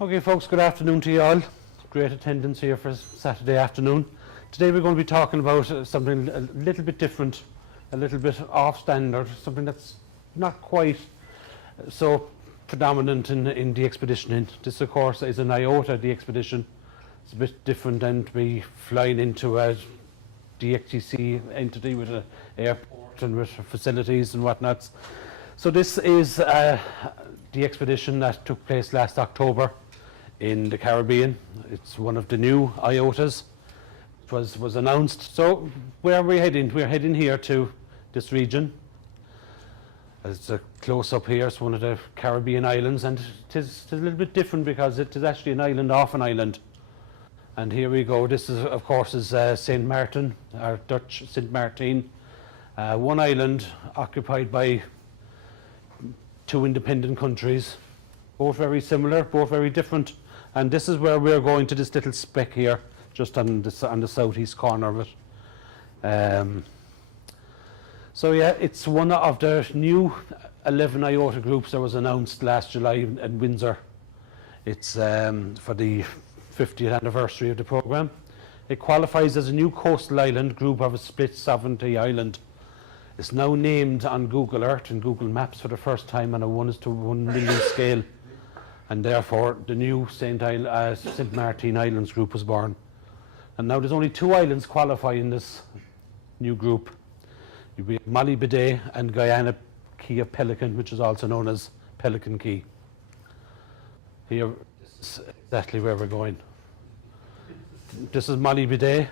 Okay folks, good afternoon to you all. Great attendance here for Saturday afternoon. Today we're going to be talking about something a little bit different, a little bit off standard, something that's not quite so predominant in Dxpedition. This of course is an IOTA Dxpedition. It's a bit different than to be flying into a DXTC entity with an airport and with facilities and whatnots. So this is the Dxpedition that took place last October in the Caribbean. It's one of the new IOTAs. It was announced. So where are we heading? We're heading here to this region. It's a close up here. It's one of the Caribbean islands, and it is a little bit different because it is actually an island off an island. And here we go. This is, of course, is St. Martin, or Dutch St. Martin. One island occupied by two independent countries, both very similar, both very different. And this is where we're going, to this little speck here, just on the southeast corner of it. So yeah, it's one of the new 11 IOTA groups that was announced last July in Windsor. It's for the 50th anniversary of the programme. It qualifies as a new coastal island group of a split sovereignty island. It's now named on Google Earth and Google Maps for the first time on a 1:1 million scale, and therefore the new St. Martin Islands group was born. And now there's only two islands qualifying in this new group. You'll be Molly Bidet and Guyana Key of Pelican, which is also known as Pelican Key. Here is exactly where we're going. This is Molly Bidet.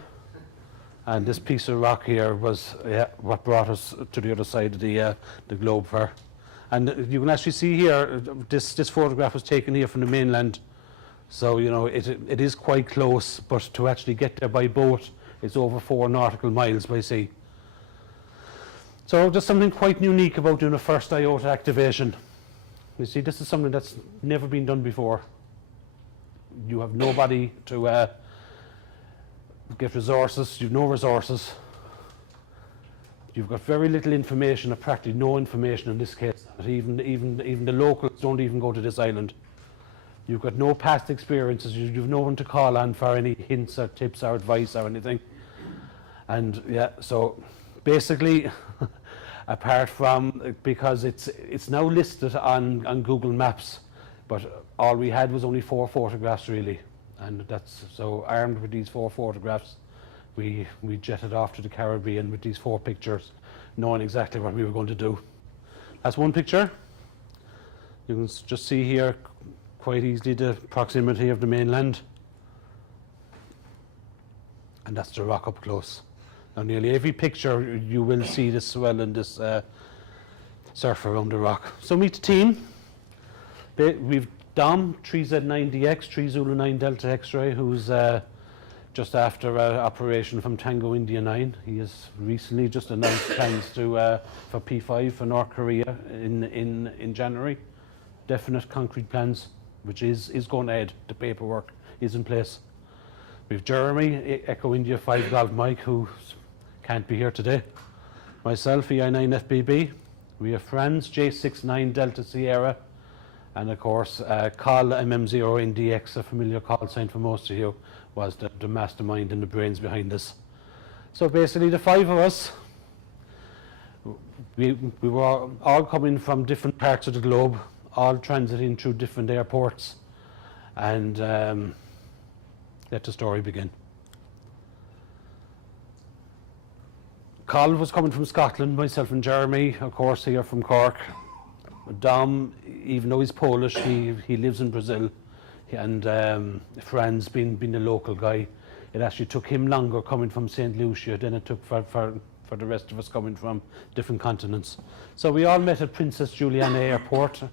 And this piece of rock here was what brought us to the other side of the globe for. And you can actually see here, this photograph was taken here from the mainland. So, you know, it is quite close, but to actually get there by boat, it's over 4 nautical miles by sea. So there's something quite unique about doing a first IOTA activation. You see, this is something that's never been done before. You have nobody to get resources, you've no resources. You've got very little information, or practically no information in this case. Even the locals don't even go to this island. You've got no past experiences, you've no one to call on for any hints or tips or advice or anything. And yeah, so basically, apart from, because it's now listed on Google Maps, but all we had was only 4 photographs really. And that's, so armed with these 4 photographs, we jetted off to the Caribbean with these 4 pictures, knowing exactly what we were going to do. That's one picture. You can just see here quite easily the proximity of the mainland. And that's the rock up close. Now nearly every picture you will see this swell and this surf around the rock. So meet the team. We've Dom, 3Z9DX, 3 Zulu 9 Delta X-ray, who's just after operation from Tango India 9. He has recently just announced plans to for P5 for North Korea in January. Definite concrete plans, which is going ahead. The paperwork is in place. We've Jeremy, Echo India 5 Golf Mike, who can't be here today. Myself, EI9 FBB. We have Franz, J69 Delta Sierra. And of course, Col MM0NDX, a familiar call sign for most of you, was the mastermind and the brains behind this. So basically the 5 of us, we were all coming from different parts of the globe, all transiting through different airports, and let the story begin. Col was coming from Scotland, myself and Jeremy, of course, here from Cork. Dom, even though he's Polish, he lives in Brazil, and Franz being the local guy, it actually took him longer coming from St. Lucia than it took for the rest of us coming from different continents. So we all met at Princess Juliana Airport.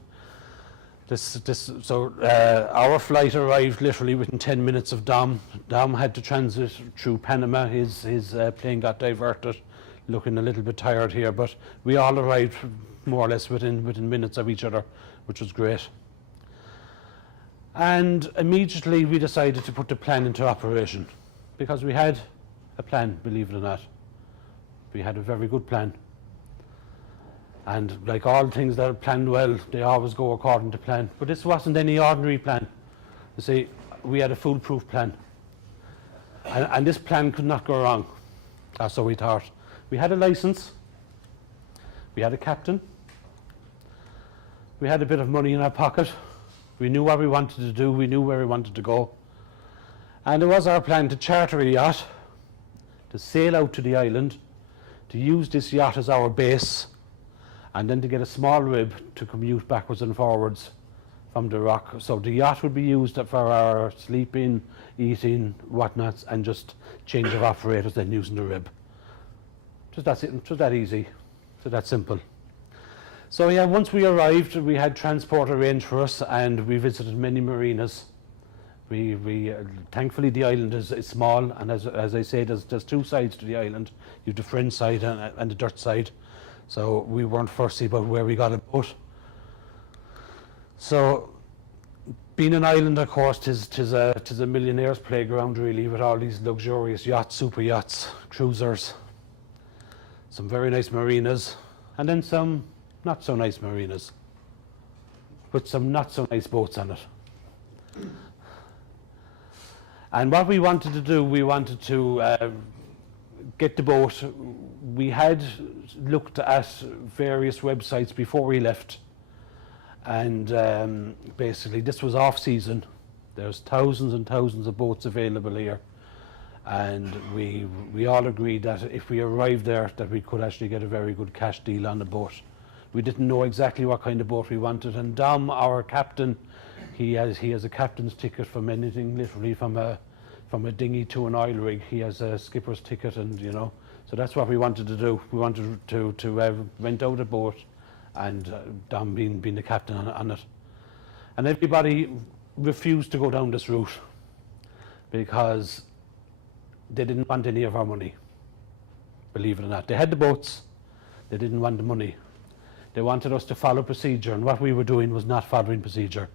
Our flight arrived literally within 10 minutes of Dom. Dom had to transit through Panama. His plane got diverted, looking a little bit tired here, but we all arrived more or less within minutes of each other, which was great. And immediately we decided to put the plan into operation, because we had a plan, believe it or not. We had a very good plan. And like all things that are planned well, they always go according to plan. But this wasn't any ordinary plan. You see, we had a foolproof plan. And this plan could not go wrong. So we thought. We had a license. We had a captain. We had a bit of money in our pocket. We knew what we wanted to do. We knew where we wanted to go. And it was our plan to charter a yacht, to sail out to the island, to use this yacht as our base, and then to get a small rib to commute backwards and forwards from the rock. So the yacht would be used for our sleeping, eating, whatnots, and just change of operators, then using the rib. Just that's it. Just that easy. So that simple. So yeah, once we arrived, we had transport arranged for us, and we visited many marinas. We thankfully the island is small, and as I say, there's two sides to the island. You have the French side and the Dutch side. So we weren't fussy about where we got a boat. So, being an island, of course, tis a millionaire's playground, really, with all these luxurious yachts, super yachts, cruisers, some very nice marinas, and then some not so nice marinas, with some not so nice boats on it. And what we wanted to do, we wanted to get the boat. We had looked at various websites before we left. And basically this was off season. There's thousands and thousands of boats available here, and we all agreed that if we arrived there that we could actually get a very good cash deal on the boat. We didn't know exactly what kind of boat we wanted, and Dom, our captain, he has a captain's ticket from anything, literally from a dinghy to an oil rig. He has a skipper's ticket, and so that's what we wanted to do. We wanted to rent out a boat, and Dom being the captain on it. And everybody refused to go down this route because they didn't want any of our money, believe it or not. They had the boats, they didn't want the money. They wanted us to follow procedure, and what we were doing was not following procedure.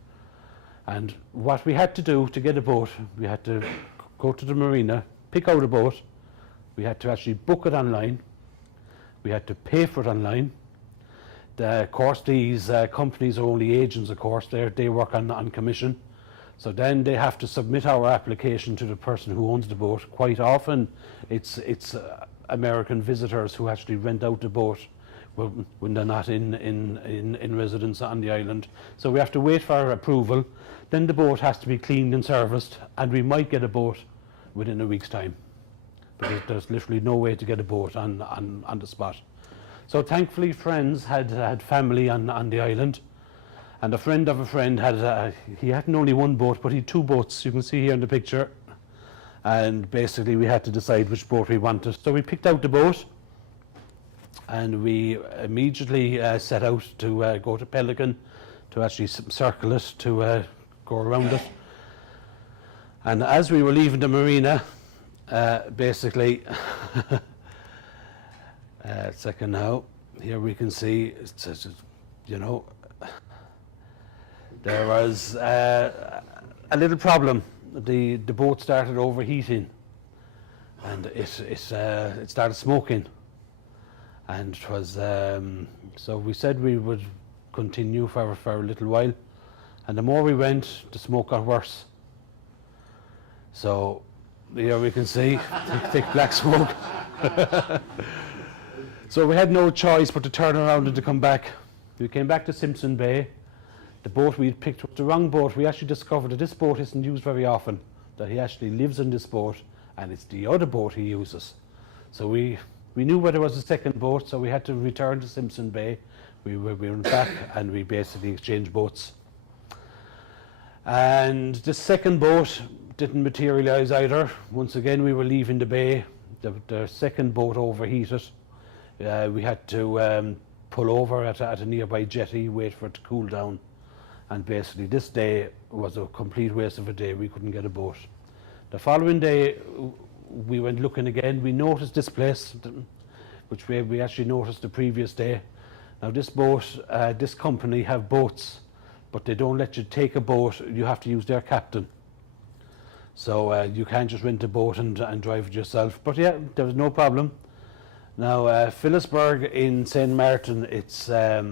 And what we had to do to get a boat, we had to go to the marina, pick out a boat, we had to actually book it online, we had to pay for it online. Of course, these companies are only agents, of course. They work on commission. So then they have to submit our application to the person who owns the boat. Quite often, it's American visitors who actually rent out the boat when they're not in residence on the island. So we have to wait for approval. Then the boat has to be cleaned and serviced, and we might get a boat within a week's time. Because there's literally no way to get a boat on the spot. So thankfully, friends had family on the island, and a friend of a friend he hadn't only one boat, but he had two boats. You can see here in the picture, and basically we had to decide which boat we wanted. So we picked out the boat, and we immediately set out to go to Pelican, to actually circle it, to go around it. And as we were leaving the marina, basically. Second now, here we can see, there was a little problem. The boat started overheating, and it started smoking, and it was so we said we would continue for a little while, and the more we went, the smoke got worse. So here we can see thick black smoke. So we had no choice but to turn around and to come back. We came back to Simpson Bay. The boat we had picked was the wrong boat. We actually discovered that this boat isn't used very often, that he actually lives in this boat, and it's the other boat he uses. So we knew where there was a second boat, so we had to return to Simpson Bay. We went back and we basically exchanged boats. And the second boat didn't materialise either. Once again, we were leaving the bay. The second boat overheated. We had to pull over at a nearby jetty, wait for it to cool down, and basically this day was a complete waste of a day. We couldn't get a boat. The following day we went looking again. We noticed this place, which we actually noticed the previous day. Now this boat, this company have boats, but they don't let you take a boat. You have to use their captain. So you can't just rent a boat and drive it yourself. But yeah, there was no problem. Now, Phillipsburg in St. Martin, it's a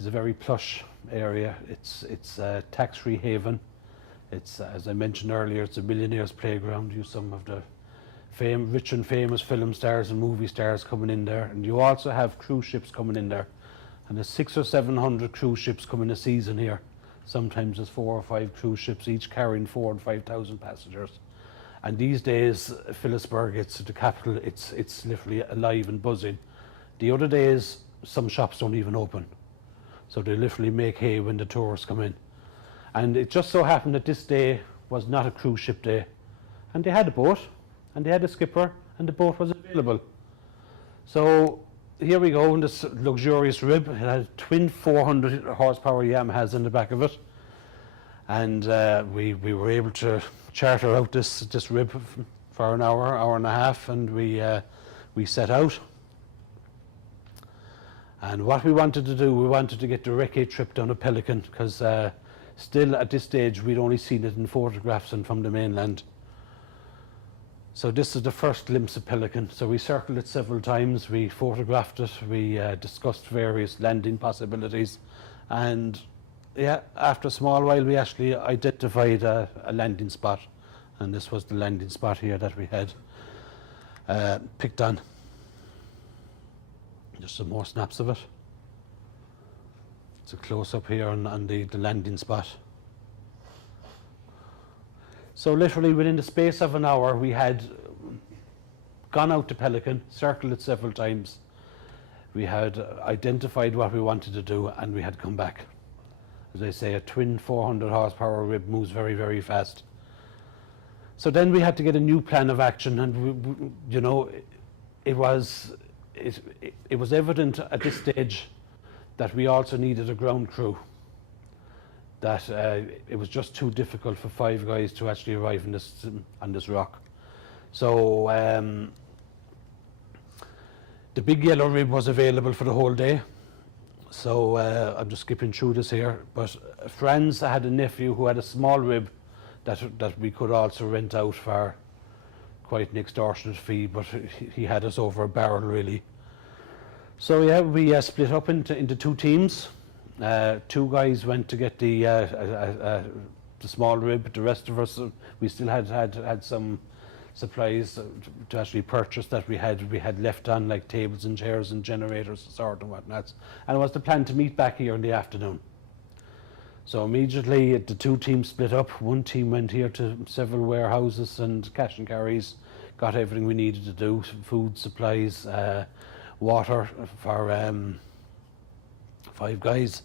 very plush area. It's a tax-free haven. It's, as I mentioned earlier, it's a millionaire's playground. You some of the rich and famous film stars and movie stars coming in there, and you also have cruise ships coming in there. And there's 600 or 700 cruise ships coming a season here. Sometimes there's 4 or 5 cruise ships, each carrying 4,000 and 5,000 passengers. And these days, Phillipsburg, it's the capital. It's literally alive and buzzing. The other days, some shops don't even open, so they literally make hay when the tourists come in. And it just so happened that this day was not a cruise ship day, and they had a boat, and they had a skipper, and the boat was available. So here we go in this luxurious rib. It had twin 400 horsepower Yamahas in the back of it, and we were able to charter out this rib for an hour and a half, and we set out. And what we wanted to do, we wanted to get the recce trip down to Pelican, because still at this stage we'd only seen it in photographs and from the mainland. So this is the first glimpse of Pelican. So we circled it several times, we photographed it, we discussed various landing possibilities, and yeah, after a small while we actually identified a landing spot, and this was the landing spot here that we had picked on. Just some more snaps of it. It's a close-up here on the landing spot. So literally within the space of an hour we had gone out to Pelican, circled it several times, we had identified what we wanted to do, and we had come back. As I say, a twin 400 horsepower rib moves very, very fast. So then we had to get a new plan of action, and you know, it was evident at this stage that we also needed a ground crew, that it was just too difficult for 5 guys to actually arrive on this rock. So the big yellow rib was available for the whole day. So I'm just skipping through this here, but Franz had a nephew who had a small rib that we could also rent out for quite an extortionate fee, but he had us over a barrel really. So yeah, we split up into 2 teams. 2 guys went to get the small rib. The rest of us, we still had some supplies to actually purchase that we had left on, like tables and chairs and generators and whatnot. And it was the plan to meet back here in the afternoon. So immediately the 2 teams split up. One team went here to several warehouses and cash and carries, got everything we needed to do, food supplies, water for 5 guys.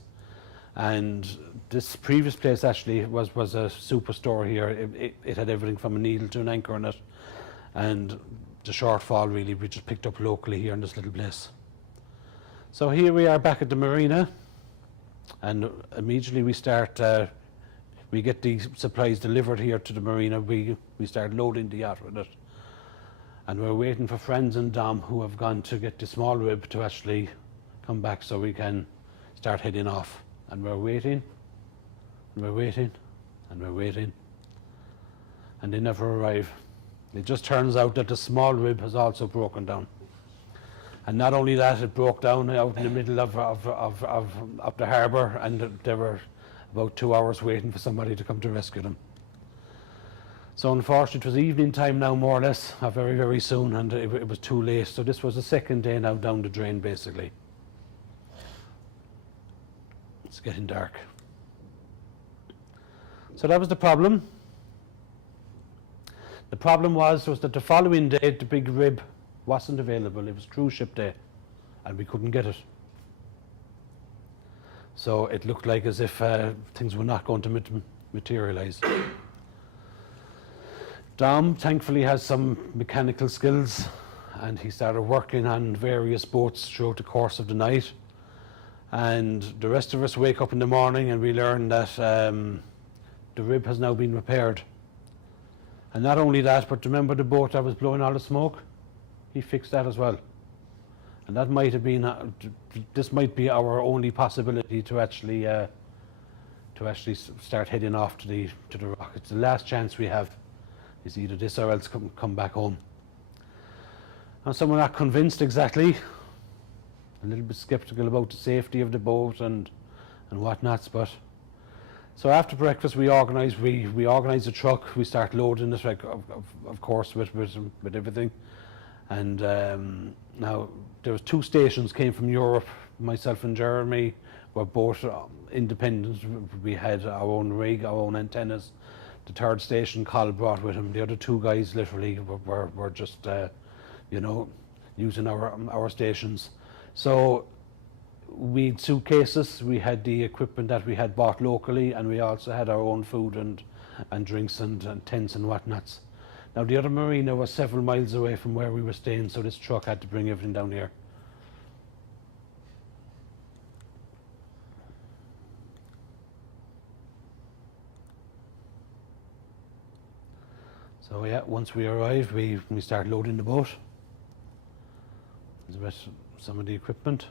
And this previous place actually was a superstore here. It had everything from a needle to an anchor in it, and the shortfall really we just picked up locally here in this little place. So here we are back at the marina, and immediately we start we get the supplies delivered here to the marina. We start loading the yacht with it, and we're waiting for Franz and Dom, who have gone to get the small rib, to actually come back so we can start heading off. And we're waiting, and we're waiting, and we're waiting, and they never arrive. It just turns out that the small rib has also broken down. And not only that, it broke down out in the middle of the harbour, and there were about 2 hours waiting for somebody to come to rescue them. So unfortunately, it was evening time now, more or less, very, very soon, and it was too late. So this was the second day now down the drain, basically. It's getting dark. So that was the problem. The problem was that the following day the big rib wasn't available. It was cruise ship day, and we couldn't get it. So it looked like as if things were not going to materialize. Dom thankfully has some mechanical skills, and he started working on various boats throughout the course of the night. And the rest of us wake up in the morning and we learn that the rib has now been repaired. And not only that, but remember the boat that was blowing all the smoke? He fixed that as well. And that might have been, this might be our only possibility to actually start heading off to the rock. It's the last chance we have, is either this or else come back home. And so we're not convinced exactly, a little bit skeptical about the safety of the boat and whatnots, but So after breakfast, we organised a truck. We start loading it, like, of course, with everything. And now there was 2 stations came from Europe. Myself and Jeremy were both independent. We had our own rig, our own antennas. The 3rd station Colin brought with him. The other 2 guys literally were just you know, using our stations. So we had suitcases, we had the equipment that we had bought locally, and we also had our own food and drinks and tents and whatnots. Now the other marina was several miles away from where we were staying, so this truck had to bring everything down here. So yeah, once we arrived, we start loading the boat. There's some of the equipment.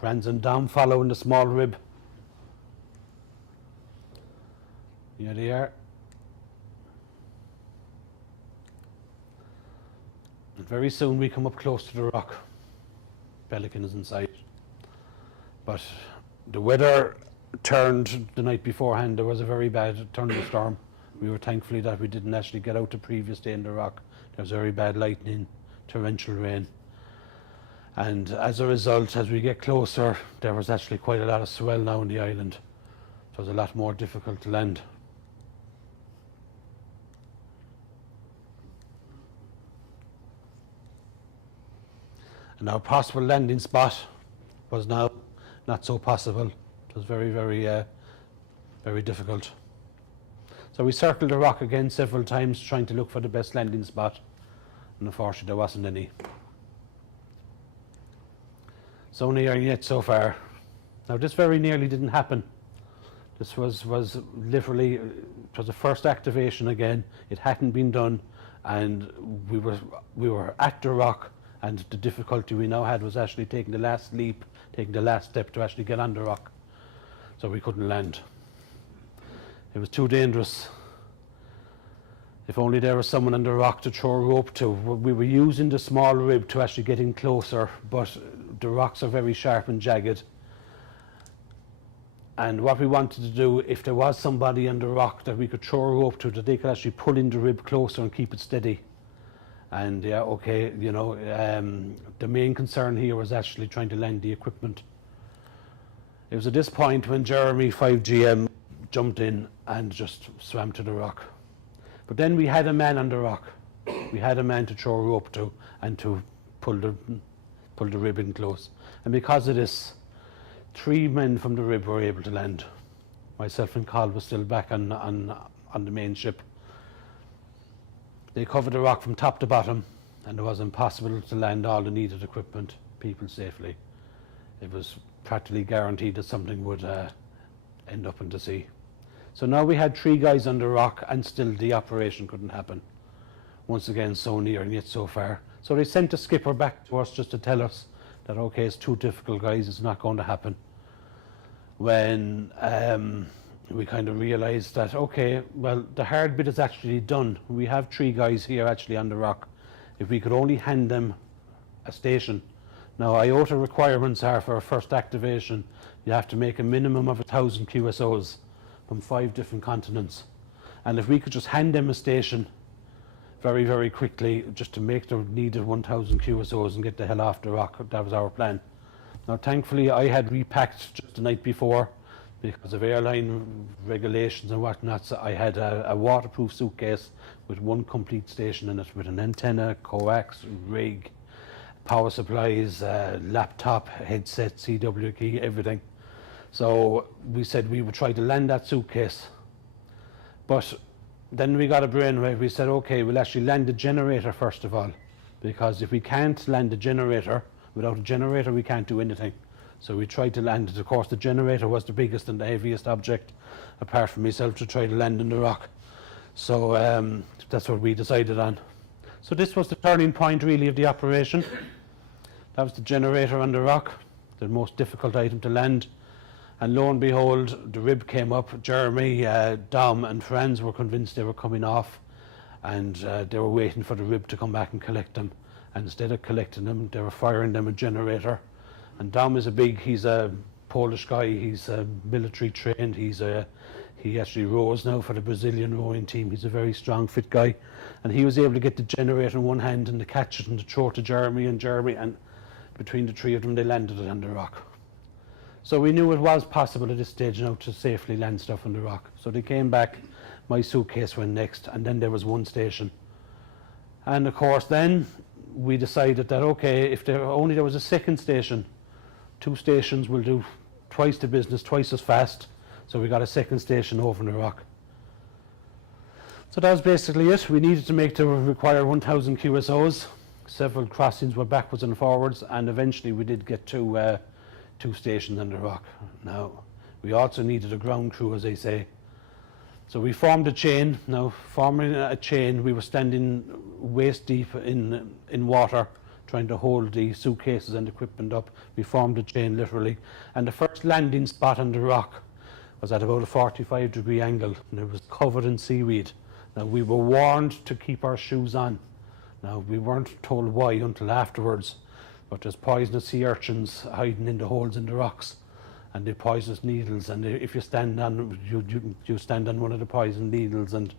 Franz and Dom following the small rib. Here they are. And very soon we come up close to the rock. Pelican is in sight. But the weather turned the night beforehand. There was a very bad thunderstorm. We were thankfully that we didn't actually get out the previous day in the rock. There was very bad lightning, torrential rain. And as a result, as we get closer, there was actually quite a lot of swell now in the island. It was a lot more difficult to land. And our possible landing spot was now not so possible. It was very, very difficult. So we circled the rock again several times, trying to look for the best landing spot, and unfortunately there wasn't any. So near yet so far. Now this very nearly didn't happen. This was literally, it was the first activation again. It hadn't been done, and we were at the rock, and the difficulty we now had was actually taking the last leap, taking the last step to actually get on the rock. So we couldn't land. It was too dangerous. If only there was someone on the rock to throw a rope to. We were using the small rib to actually get in closer, but the rocks are very sharp and jagged. And what we wanted to do, if there was somebody on the rock that we could throw a rope to, that they could actually pull in the rib closer and keep it steady. And yeah, okay, you know, the main concern here was actually trying to land the equipment. It was at this point when Jeremy 5GM jumped in and just swam to the rock. But then we had a man on the rock. We had a man to throw a rope to and to pull the rib in close. And because of this, 3 men from the rib were able to land. Myself and Carl was still back on the main ship. They covered the rock from top to bottom, and it was impossible to land all the needed equipment, people safely. It was practically guaranteed that something would end up in the sea. So now we had 3 guys on the rock, and still the operation couldn't happen. Once again, so near and yet so far. So they sent the skipper back to us just to tell us that, okay, it's too difficult, guys, it's not going to happen. When we kind of realized that, okay, well, the hard bit is actually done. We have 3 guys here actually on the rock. If we could only hand them a station. Now, IOTA requirements are for a first activation, you have to make a minimum of 1,000 QSOs from 5 different continents. And if we could just hand them a station very, very quickly, just to make the needed 1,000 QSOs and get the hell off the rock, that was our plan. Now, thankfully, I had repacked just the night before because of airline regulations and whatnot. So I had a waterproof suitcase with 1 complete station in it, with an antenna, coax, rig, power supplies, laptop, headset, CW key, everything. So we said we would try to land that suitcase. But then we got a brainwave. We said, okay, we'll actually land the generator first of all, because if we can't land the generator, without a generator we can't do anything. So we tried to land it. Of course, the generator was the biggest and the heaviest object, apart from myself, to try to land in the rock. So that's what we decided on. So this was the turning point really of the operation. That was the generator on the rock, the most difficult item to land. And lo and behold, the rib came up. Jeremy, Dom and Franz were convinced they were coming off, and they were waiting for the rib to come back and collect them. And instead of collecting them, they were firing them a generator. And Dom is he's a Polish guy. He's military trained. He actually rows now for the Brazilian rowing team. He's a very strong, fit guy, and he was able to get the generator in one hand and to catch it and to throw it to Jeremy, and between the three of them they landed it on the rock. So we knew it was possible at this stage now to safely land stuff on the rock. So they came back, my suitcase went next, and then there was one station. And of course then we decided that okay, if there was a second station, 2 stations will do twice the business, twice as fast. So we got a second station over in the rock. So that was basically it. We needed to make the required 1,000 QSOs. Several crossings were backwards and forwards, and eventually we did get to 2 stations on the rock. Now, we also needed a ground crew, as I say. So we formed a chain. Now, forming a chain, we were standing waist deep in water, trying to hold the suitcases and equipment up. We formed a chain, literally. And the first landing spot on the rock was at about a 45-degree angle, and it was covered in seaweed. Now, we were warned to keep our shoes on. Now, we weren't told why until afterwards, but there's poisonous sea urchins hiding in the holes in the rocks, and the poisonous needles, and if you stand on, you stand on one of the poison needles. And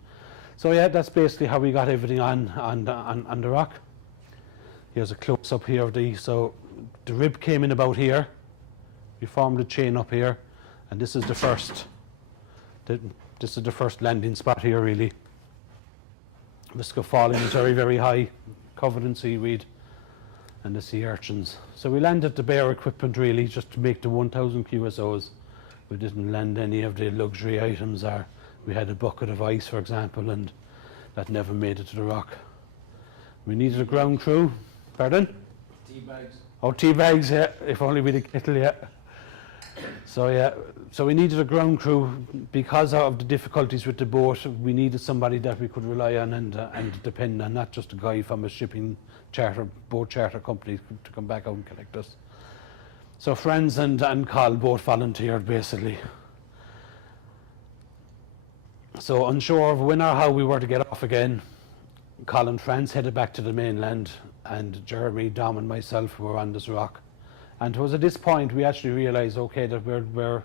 so yeah, that's basically how we got everything on the rock. Here's a close-up here of so the rib came in about here. We formed a chain up here, and this is the first landing spot here, really. Risk of falling is very, very high, covered in seaweed and the sea urchins. So we landed the bare equipment, really, just to make the 1,000 QSOs. We didn't land any of the luxury items. We had a bucket of ice, for example, and that never made it to the rock. We needed a ground crew. Pardon? Tea bags. Oh, tea bags, yeah. If only we had a kettle, yeah. So yeah, so we needed a ground crew because of the difficulties with the boat. We needed somebody that we could rely on and depend on, not just a guy from a boat charter company to come back out and collect us. So friends and Carl both volunteered, basically. So unsure of when or how we were to get off again, Colin and Franz headed back to the mainland, and Jeremy, Dom and myself were on this rock. And it was at this point we actually realised, okay, that we're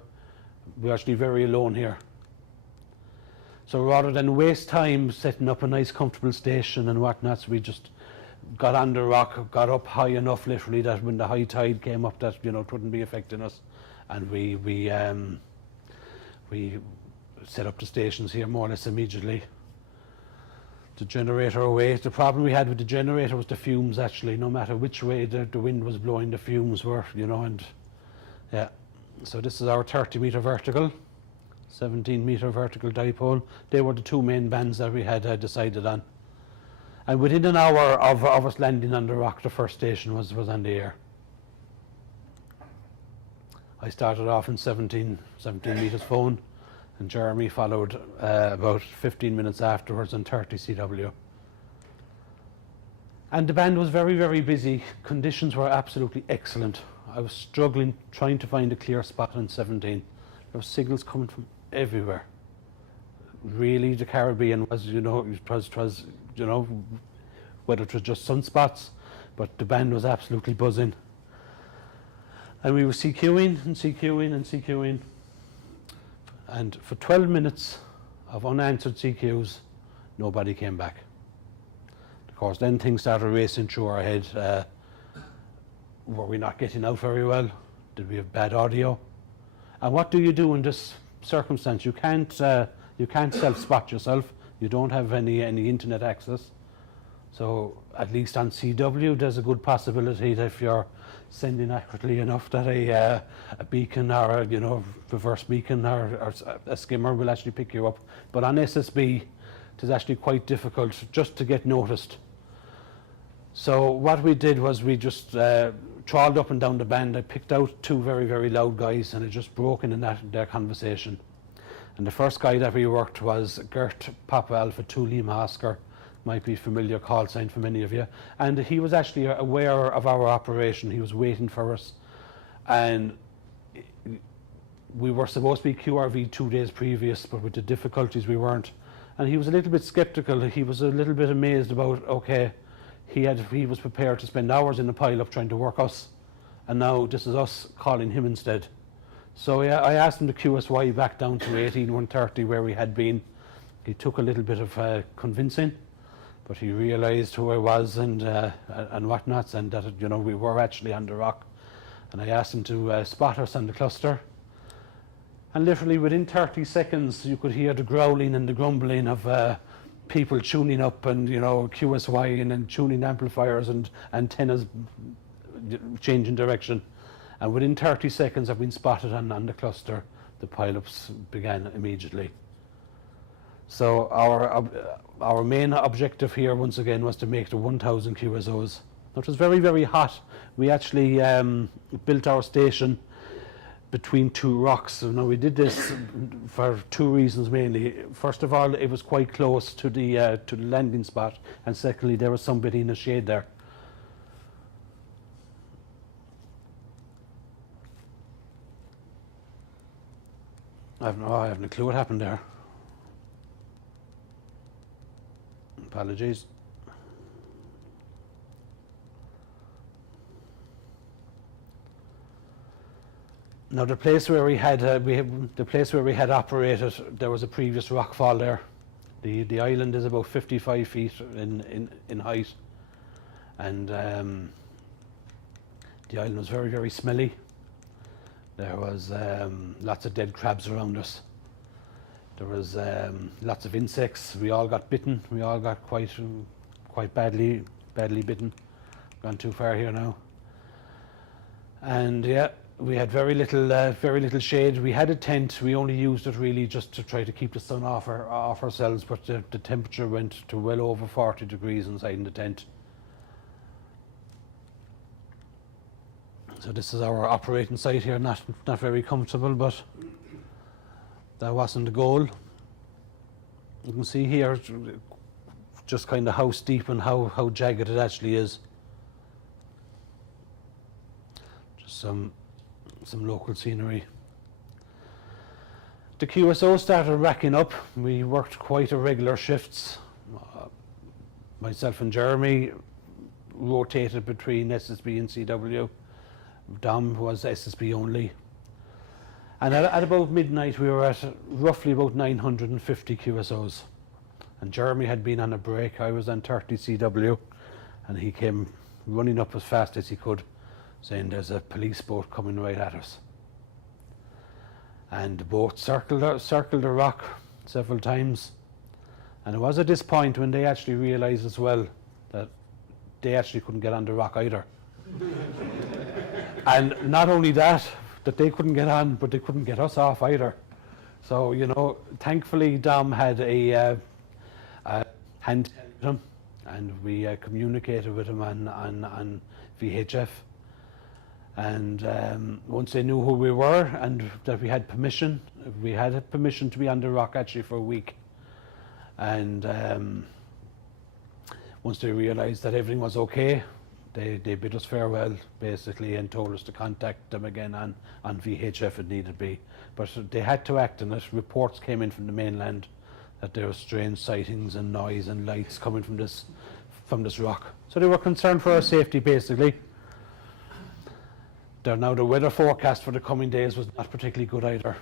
actually very alone here. So rather than waste time setting up a nice comfortable station and whatnot, so we just got on the rock, got up high enough, literally, that when the high tide came up, that it wouldn't be affecting us. And we set up the stations here more or less immediately. The generator away. The problem we had with the generator was the fumes, actually. No matter which way the wind was blowing, the fumes were, and yeah. So this is our 30-metre vertical, 17-metre vertical dipole. They were the 2 main bands that we had decided on. And within an hour of us landing on the rock, the first station was on the air. I started off in 17 metres phone, and Jeremy followed about 15 minutes afterwards on 30 CW. And the band was very, very busy. Conditions were absolutely excellent. I was struggling trying to find a clear spot on 17. There were signals coming from everywhere. Really, the Caribbean was, whether it was just sunspots, but the band was absolutely buzzing. And we were CQing and CQing and CQing. And for 12 minutes of unanswered CQs, nobody came back. Of course, then things started racing through our head. Were we not getting out very well? Did we have bad audio? And what do you do in this circumstance? You can't self-spot yourself. You don't have any internet access. So at least on CW, there's a good possibility that if you're sending accurately enough, that a beacon or a reverse beacon or a skimmer will actually pick you up. But on SSB, it is actually quite difficult just to get noticed. So what we did was we just trawled up and down the band. I picked out 2 very, very loud guys, and I just broke in their conversation. And the first guy that we worked was Gert Papa Alpha 2 Lima Oscar. Might be a familiar call sign for many of you. And he was actually aware of our operation. He was waiting for us. And we were supposed to be QRV 2 days previous, but with the difficulties we weren't. And he was a little bit skeptical. He was a little bit amazed about, okay, he was prepared to spend hours in the pile-up trying to work us. And now this is us calling him instead. So yeah, I asked him to QSY back down to 18130 where we had been. He took a little bit of convincing, but he realised who I was and whatnots, and that we were actually on the rock. And I asked him to spot us on the cluster. And literally within 30 seconds, you could hear the growling and the grumbling of people tuning up and QSYing and tuning amplifiers and antennas changing direction. And within 30 seconds of being spotted on the cluster, the pileups began immediately. So our main objective here, once again, was to make the 1,000 QSOs. It was very, very hot. We actually built our station between two rocks. So now we did this for two reasons mainly. First of all, it was quite close to the landing spot, and secondly, there was somebody in the shade there. I have no clue what happened there. Apologies. Now the place where we had operated, there was a previous rockfall there. The island is about 55 feet in height, and the island was very, very smelly. There was lots of dead crabs around us. There was lots of insects. We all got bitten. We all got quite badly bitten. Gone too far here now. And yeah, we had very little shade. We had a tent. We only used it really just to try to keep the sun off ourselves. But the temperature went to well over 40 degrees inside in the tent. So this is our operating site here. Not very comfortable, but that wasn't the goal. You can see here just kind of how steep and how jagged it actually is. Just some local scenery. The QSO started racking up. We worked quite irregular shifts. Myself and Jeremy rotated between SSB and CW. Dom was SSB only. And at about midnight, we were at roughly about 950 QSOs. And Jeremy had been on a break. I was on 30 CW, and he came running up as fast as he could, saying there's a police boat coming right at us. And the boat circled the rock several times. And it was at this point when they actually realised as well that they actually couldn't get on the rock either. And not only that they couldn't get on, but they couldn't get us off either. So, thankfully Dom had a hand with him, and we communicated with him on VHF. And once they knew who we were and that we had permission to be on the rock actually for a week. And once they realised that everything was okay, they bid us farewell, basically, and told us to contact them again on VHF if need be. But they had to act on it. Reports came in from the mainland that there were strange sightings and noise and lights coming from this rock. So they were concerned for our safety, basically. Now the weather forecast for the coming days was not particularly good either.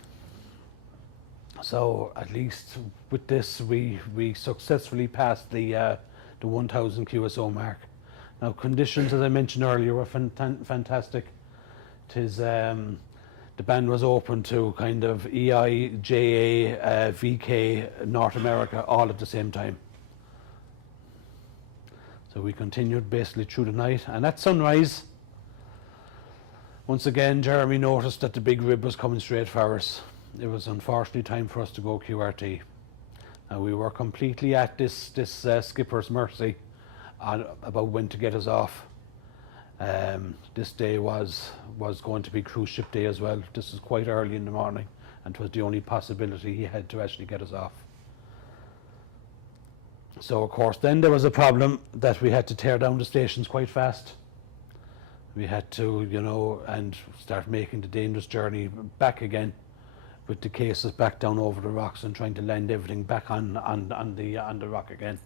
So at least with this, we successfully passed the 1,000 QSO mark. Now conditions, as I mentioned earlier, were fantastic. The band was open to kind of EI, JA, VK, North America, all at the same time. So we continued basically through the night, and at sunrise, once again, Jeremy noticed that the big rib was coming straight for us. It was unfortunately time for us to go QRT. Now we were completely at this skipper's mercy about when to get us off. This day was going to be cruise ship day as well. This was quite early in the morning, and it was the only possibility he had to actually get us off. So of course then there was a problem that we had to tear down the stations quite fast. We had to, and start making the dangerous journey back again, with the cases back down over the rocks and trying to land everything back on the rock again.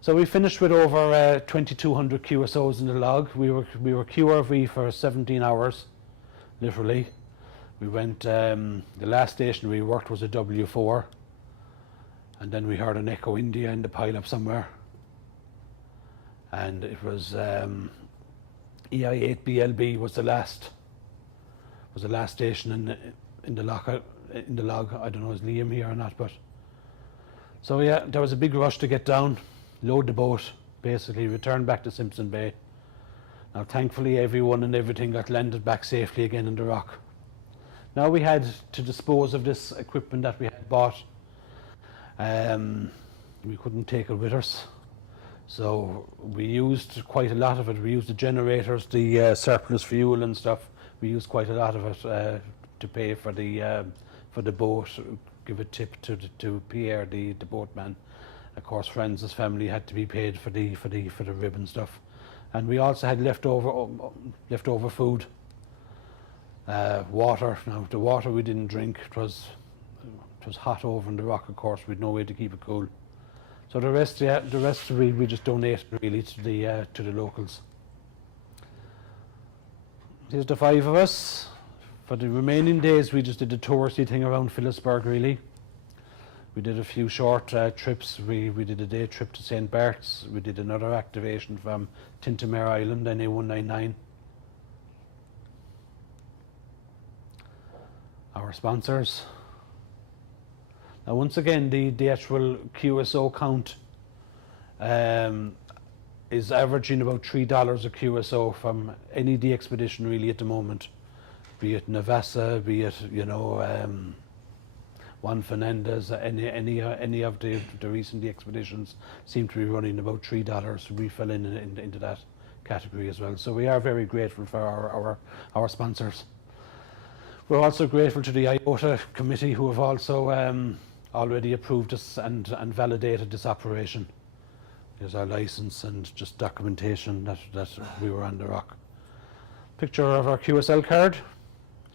So we finished with over 2,200 QSOs in the log. We were QRV for 17 hours, literally. We went, the last station we worked was a W4, and then we heard an Echo India in the pile-up somewhere, and it was EI8BLB was the last station in the log. I don't know, is Liam here or not, but so yeah, there was a big rush to get down, load the boat, basically return back to Simpson Bay. Now thankfully everyone and everything got landed back safely again in the rock. Now we had to dispose of this equipment that we had bought. We couldn't take it with us, so we used quite a lot of it. We used the generators, the surplus fuel and stuff. We used quite a lot of it to pay for the boat, give a tip to Pierre, the boatman. Of course, friends' family had to be paid for the rib and stuff, and we also had leftover food, water. Now the water we didn't drink. It was hot over in the rock. Of course, we'd no way to keep it cool. So the rest we just donated really to the locals. Here's the 5 of us. For the remaining days, we just did the touristy thing around Phillipsburg, really. We did a few short trips. We did a day trip to St. Bart's. We did another activation from Tintamare Island, NA199. Our sponsors. Now, once again, the actual QSO count is averaging about $3 a QSO from any Dxpedition really at the moment. Be it Navassa, be it Juan Fernandez, any of the recent Dxpeditions seem to be running about $3. We fell into that category as well. So we are very grateful for our sponsors. We're also grateful to the IOTA committee, who have also already approved us and validated this operation. Here's our license and just documentation that we were on the rock. Picture of our QSL card.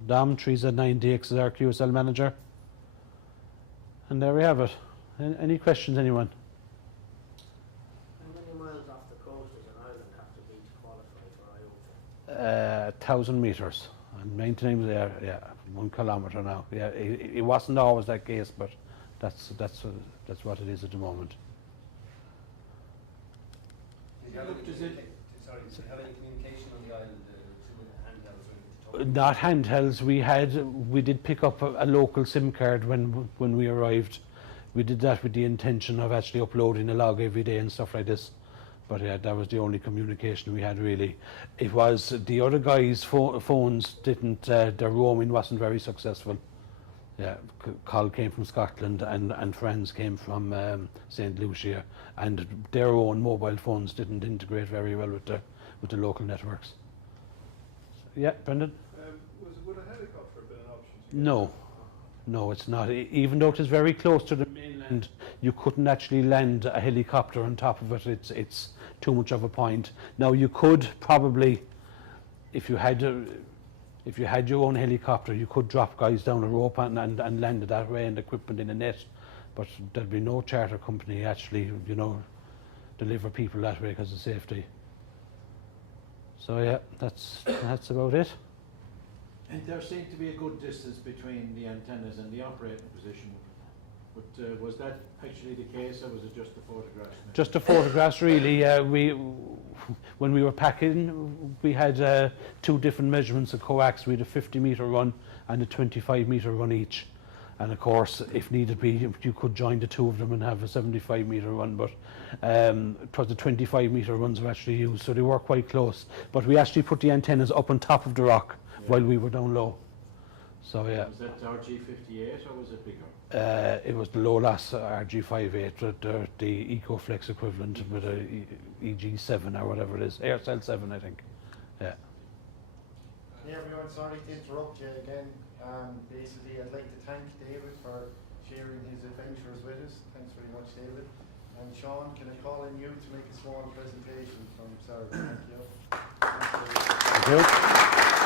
Dom 3Z9DX is our QSL manager. And there we have it. Any questions, anyone? How many miles off the coast does an island have to be to qualify for IOTA? 1,000 metres. And 99 there, yeah, 1 kilometre now. Yeah, it wasn't always that case, but that's what it is at the moment. Do you have any communication on the island through handhelds or anything? Not handhelds. We did pick up a local SIM card when we arrived. We did that with the intention of actually uploading a log every day and stuff like this. But yeah, that was the only communication we had really. It was the other guys' phones didn't. Their roaming wasn't very successful. Yeah, Col came from Scotland and friends came from St. Lucia, and their own mobile phones didn't integrate very well with the local networks. So, yeah, Brendan? Would a helicopter have been an option? No, it's not. Even though it is very close to the mainland, you couldn't actually land a helicopter on top of it. It's too much of a point. Now you could probably, if you had your own helicopter, you could drop guys down a rope and land it that way and equipment in a net, but there'd be no charter company actually, deliver people that way because of safety. So yeah, that's about it. And there seemed to be a good distance between the antennas and the operating position. But was that actually the case, or was it just the photographs? Just the photographs, really. When we were packing, we had 2 different measurements of coax. We had a 50-metre run and a 25-metre run each. And of course, if needed be, you could join the 2 of them and have a 75-metre run. But it was the 25-metre runs were actually used, so they were quite close. But we actually put the antennas up on top of the rock while we were down low. So yeah. Was that RG58 or was it bigger? It was the low loss RG58, the EcoFlex equivalent with a EG7 or whatever it is, AirCell 7 I think. Yeah. Yeah, everyone, sorry to interrupt you again. Basically, I'd like to thank David for sharing his adventures with us. Thanks very much, David. And Sean, can I call on you to make a small presentation from SEARG? Thank you. Thank you.